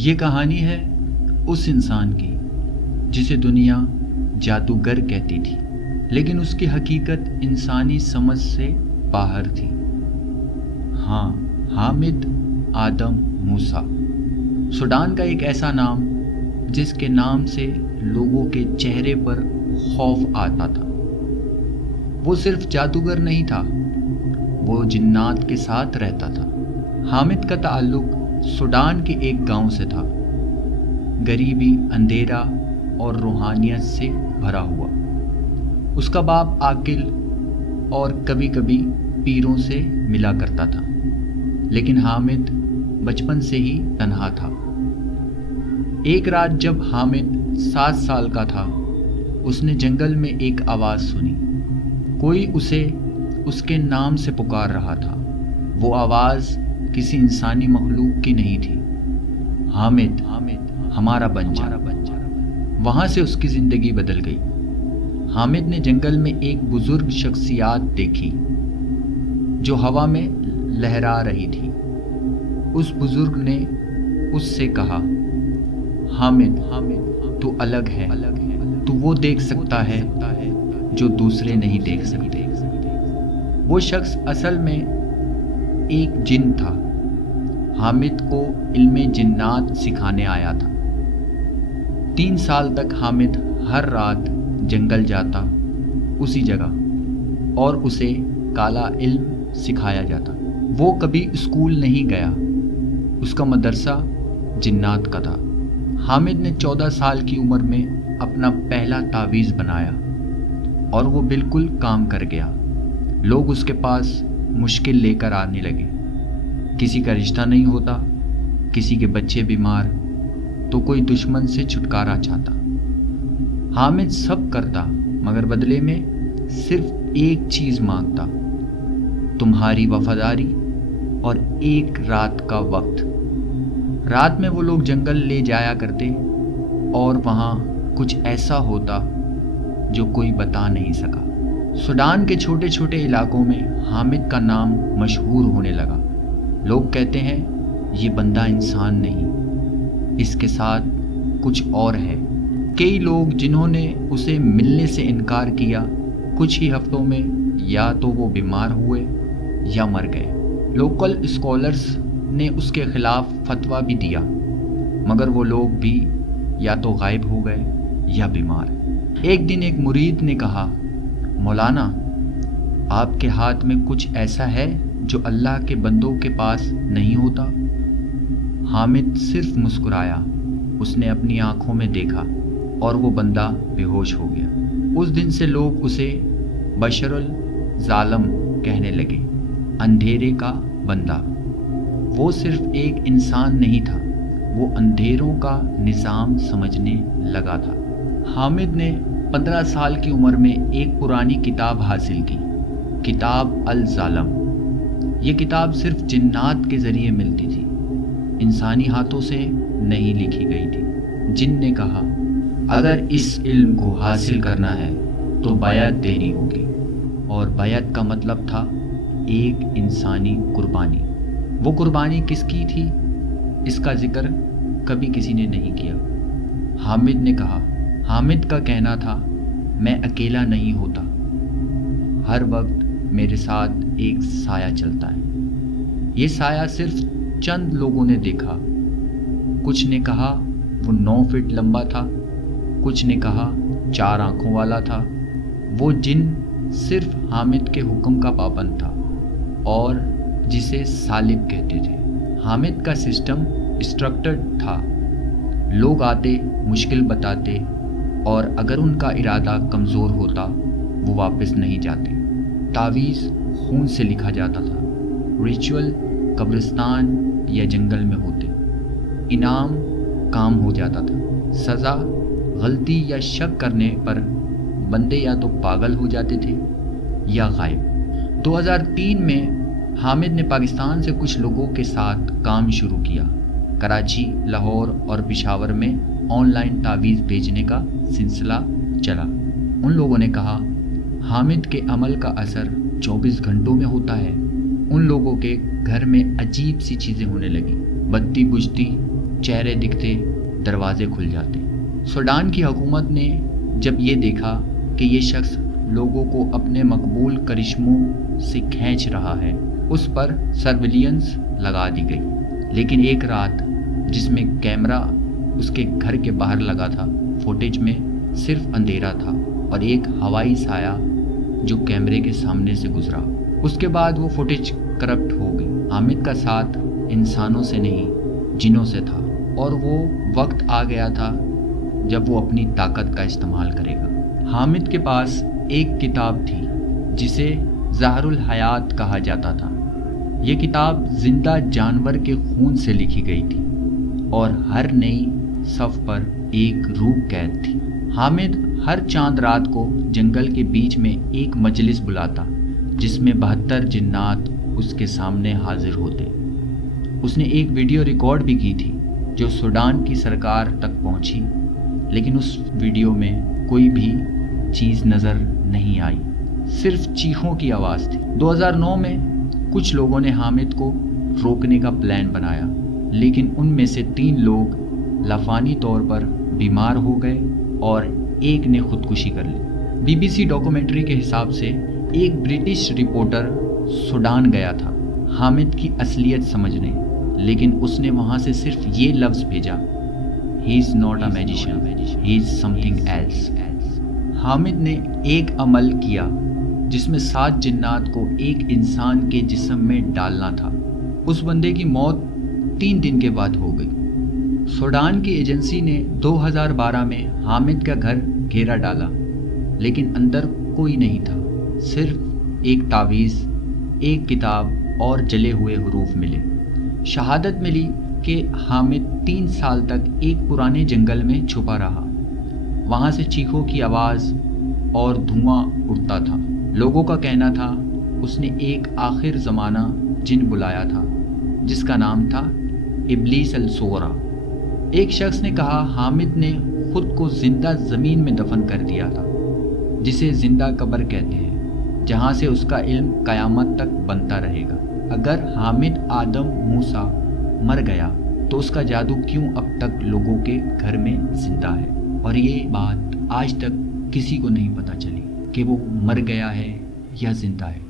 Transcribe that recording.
یہ کہانی ہے اس انسان کی جسے دنیا جادوگر کہتی تھی، لیکن اس کی حقیقت انسانی سمجھ سے باہر تھی۔ ہاں، حامد آدم موسیٰ، سوڈان کا ایک ایسا نام جس کے نام سے لوگوں کے چہرے پر خوف آتا تھا۔ وہ صرف جادوگر نہیں تھا، وہ جنات کے ساتھ رہتا تھا۔ حامد کا تعلق سوڈان کے ایک گاؤں سے تھا، غریبی، اندھیرا اور روحانیت سے بھرا ہوا۔ اس کا باپ عاقل اور کبھی کبھی پیروں سے ملا کرتا تھا، لیکن حامد بچپن سے ہی تنہا تھا۔ ایک رات جب حامد 7 سال کا تھا، اس نے جنگل میں ایک آواز سنی۔ کوئی اسے اس کے نام سے پکار رہا تھا۔ وہ آواز کسی انسانی مخلوق کی نہیں تھی۔ حامد، ہمارا بن جا۔ وہاں سے اس کی زندگی بدل گئی۔ حامد نے جنگل میں ایک بزرگ شخصیت دیکھی جو ہوا میں لہرا رہی تھی۔ اس بزرگ نے اس سے کہا، حامد، تو الگ ہے، تو وہ دیکھ سکتا ہے جو دوسرے نہیں دیکھ سکتے۔ وہ شخص اصل میں ایک جن تھا۔ حامد کو علم جنات سکھانے آیا تھا۔ 3 سال تک حامد ہر رات جنگل جاتا، اسی جگہ، اور اسے کالا علم سکھایا جاتا۔ وہ کبھی اسکول نہیں گیا، اس کا مدرسہ جنات کا تھا۔ حامد نے 14 سال کی عمر میں اپنا پہلا تعویذ بنایا اور وہ بالکل کام کر گیا۔ لوگ اس کے پاس مشکل لے کر آنے لگے۔ کسی کا رشتہ نہیں ہوتا، کسی کے بچے بیمار، تو کوئی دشمن سے چھٹکارا چاہتا۔ حامد سب کرتا، مگر بدلے میں صرف ایک چیز مانگتا، تمہاری وفاداری اور ایک رات کا وقت۔ رات میں وہ لوگ جنگل لے جایا کرتے اور وہاں کچھ ایسا ہوتا جو کوئی بتا نہیں سکا۔ سوڈان کے چھوٹے چھوٹے علاقوں میں حامد کا نام مشہور ہونے لگا۔ لوگ کہتے ہیں یہ بندہ انسان نہیں، اس کے ساتھ کچھ اور ہے۔ کئی لوگ جنہوں نے اسے ملنے سے انکار کیا، کچھ ہی ہفتوں میں یا تو وہ بیمار ہوئے یا مر گئے۔ لوکل اسکالرز نے اس کے خلاف فتویٰ بھی دیا، مگر وہ لوگ بھی یا تو غائب ہو گئے یا بیمار۔ ایک دن ایک مرید نے کہا، مولانا، آپ کے ہاتھ میں کچھ ایسا ہے جو اللہ کے بندوں کے پاس نہیں ہوتا؟ حامد صرف مسکرایا۔ اس نے اپنی آنکھوں میں دیکھا اور وہ بندہ بے ہوش ہو گیا۔ اس دن سے لوگ اسے بشر الظالم کہنے لگے، اندھیرے کا بندہ۔ وہ صرف ایک انسان نہیں تھا، وہ اندھیروں کا نظام سمجھنے لگا تھا۔ حامد نے 15 سال کی عمر میں ایک پرانی کتاب حاصل کی، کتاب الظالم۔ یہ کتاب صرف جنات کے ذریعے ملتی تھی، انسانی ہاتھوں سے نہیں لکھی گئی تھی۔ جن نے کہا، اگر اس علم کو حاصل کرنا ہے تو بیعت دینی ہوگی، اور بیعت کا مطلب تھا ایک انسانی قربانی۔ وہ قربانی کس کی تھی، اس کا ذکر کبھی کسی نے نہیں کیا۔ حامد نے کہا، حامد کا کہنا تھا، میں اکیلا نہیں ہوتا، ہر وقت میرے ساتھ ایک سایہ چلتا ہے۔ یہ سایہ صرف چند لوگوں نے دیکھا۔ کچھ نے کہا وہ 9 فٹ لمبا تھا، کچھ نے کہا 4 آنکھوں والا تھا۔ وہ جن صرف حامد کے حکم کا پابند تھا اور جسے سالب کہتے تھے۔ حامد کا سسٹم اسٹرکچرڈ تھا۔ لوگ آتے، مشکل بتاتے، اور اگر ان کا ارادہ کمزور ہوتا وہ واپس نہیں جاتے۔ تعویذ خون سے لکھا جاتا تھا، ریچول قبرستان یا جنگل میں ہوتے، انعام کام ہو جاتا تھا، سزا غلطی یا شک کرنے پر بندے یا تو پاگل ہو جاتے تھے یا غائب۔ 2003 میں حامد نے پاکستان سے کچھ لوگوں کے ساتھ کام شروع کیا۔ کراچی، لاہور اور پشاور میں آن لائن تعویذ بیچنے کا سلسلہ چلا۔ ان لوگوں نے کہا، حامد کے عمل کا اثر 24 گھنٹوں میں ہوتا ہے۔ ان لوگوں کے گھر میں عجیب سی چیزیں ہونے لگیں، بتی بجھتی، چہرے دکھتے، دروازے کھل جاتے۔ سوڈان کی حکومت نے جب یہ دیکھا کہ یہ شخص لوگوں کو اپنے مقبول کرشموں سے کھینچ رہا ہے، اس پر سرویلنس لگا دی گئی۔ لیکن ایک رات جس میں کیمرہ اس کے گھر کے باہر لگا تھا، فوٹیج میں صرف اندھیرا تھا اور ایک ہوائی سایہ جو کیمرے کے سامنے سے گزرا۔ اس کے بعد وہ فوٹیج کرپٹ ہو گئی۔ حامد کا ساتھ انسانوں سے نہیں، جنوں سے تھا، اور وہ وقت آ گیا تھا جب وہ اپنی طاقت کا استعمال کرے گا۔ حامد کے پاس ایک کتاب تھی جسے زہر الحیات کہا جاتا تھا۔ یہ کتاب زندہ جانور کے خون سے لکھی گئی تھی اور ہر نئی صف پر ایک روح قید تھی۔ حامد ہر چاند رات کو جنگل کے بیچ میں ایک مجلس بلاتا جس میں 72 جنات اس کے سامنے حاضر ہوتے۔ اس نے ایک ویڈیو ریکارڈ بھی کی تھی جو سوڈان کی سرکار تک پہنچی، لیکن اس ویڈیو میں کوئی بھی چیز نظر نہیں آئی، صرف چیخوں کی آواز تھی۔ 2009 میں کچھ لوگوں نے حامد کو روکنے کا پلان بنایا، لیکن ان میں سے 3 لوگ لافانی طور پر بیمار ہو گئے اور ایک نے خودکشی کر لی۔ BBC ڈاکومنٹری کے حساب سے ایک برٹش رپورٹر سوڈان گیا تھا حامد کی اصلیت سمجھنے، لیکن اس نے وہاں سے صرف یہ لفظ بھیجا: "He is not a magician, he is something else." Hamid نے ایک عمل کیا جس میں 7 جنات کو ایک انسان کے جسم میں ڈالنا تھا۔ اس بندے کی موت 3 دن کے بعد ہو گئی۔ سوڈان کی ایجنسی نے 2012 میں حامد کا گھر گھیرا ڈالا، لیکن اندر کوئی نہیں تھا، صرف ایک تعویذ، ایک کتاب اور جلے ہوئے حروف ملے۔ شہادت ملی کہ حامد 3 سال تک ایک پرانے جنگل میں چھپا رہا۔ وہاں سے چیخوں کی آواز اور دھواں اڑتا تھا۔ لوگوں کا کہنا تھا اس نے ایک آخر زمانہ جن بلایا تھا جس کا نام تھا ابلیس الصغریٰ۔ ایک شخص نے کہا حامد نے خود کو زندہ زمین میں دفن کر دیا تھا، جسے زندہ قبر کہتے ہیں، جہاں سے اس کا علم قیامت تک بنتا رہے گا۔ اگر حامد آدم موسیٰ مر گیا تو اس کا جادو کیوں اب تک لوگوں کے گھر میں زندہ ہے؟ اور یہ بات آج تک کسی کو نہیں پتہ چلی کہ وہ مر گیا ہے یا زندہ ہے۔